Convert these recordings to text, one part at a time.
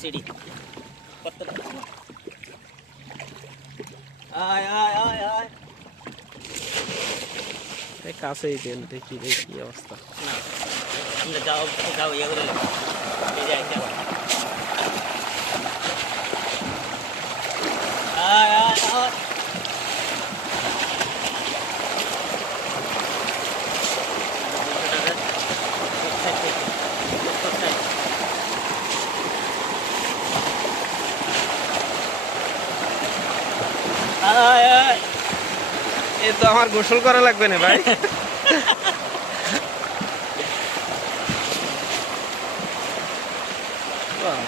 সিঁড়ি কতটা আয় আয় আয় আয় কাছেই দেন দেখি দেখি অবস্থা না যাও যাও ইয়ে করে লেখো এই যে আইতে আবার। আয় আয় আয় আয় আয় এ তো আমার গোসল করা লাগবে না ভাই। বাহ,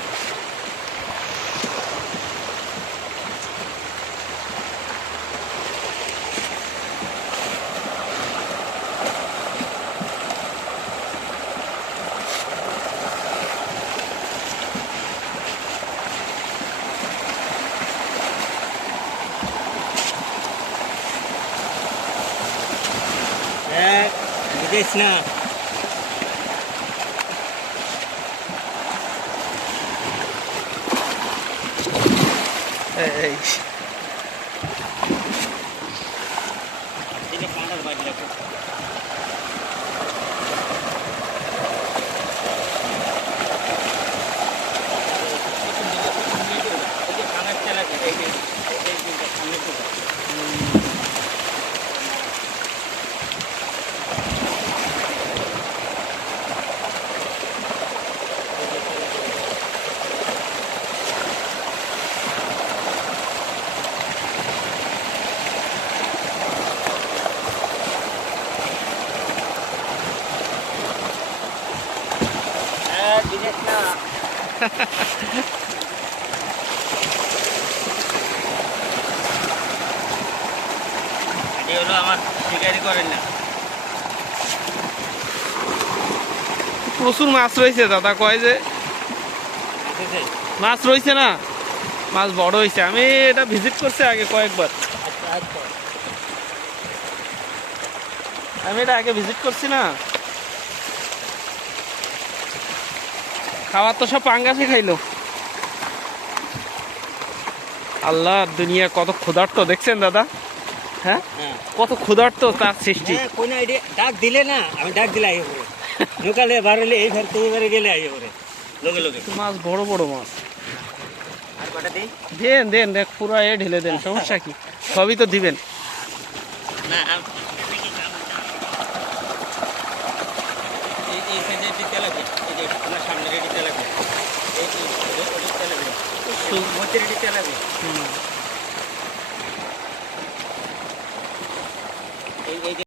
বিদেশ না। এই। দিনে কাঁটার বাড়ি রাখো বিদেশ না এটি হলো আমার শিকারি করেন না। প্রচুর মাছ রয়েছে দাদা কয় যে? মাছ রয়েছে না? মাছ বড় হয়েছে। আমি এটা ভিজিট করছি আগে কয়েকবার। আচ্ছা আচ্ছা। আমি এটা আগে ভিজিট করছি না? খাবার তো সব পাঙ্গাসে খাইলো। আল্লাহ দুনিয়া কত ক্ষুধার্ত দেখছেন দাদা? হ্যাঁ? হ্যাঁ। কত ক্ষুধার্ত তার সৃষ্টি। হ্যাঁ কোন আইডিয়া ডাক দিলে না আমি ডাক দিলে আইয়ে পড়ে। ঢুকালে বার হলে এই ঘর থেকে এবারে গেলে আইয়ে পড়ে। লোকে লোকে। মাছ বড় বড় মাছ। দেন দেন দেখ পুরো এ ঢেলে দেন সমস্যা কি? সবই তো দিবেন। না এই সাইডে দিতে লাগবে এই যে তোমার সামনে রেডি দিতে লাগবে এই মধ্যে রেডি দিতে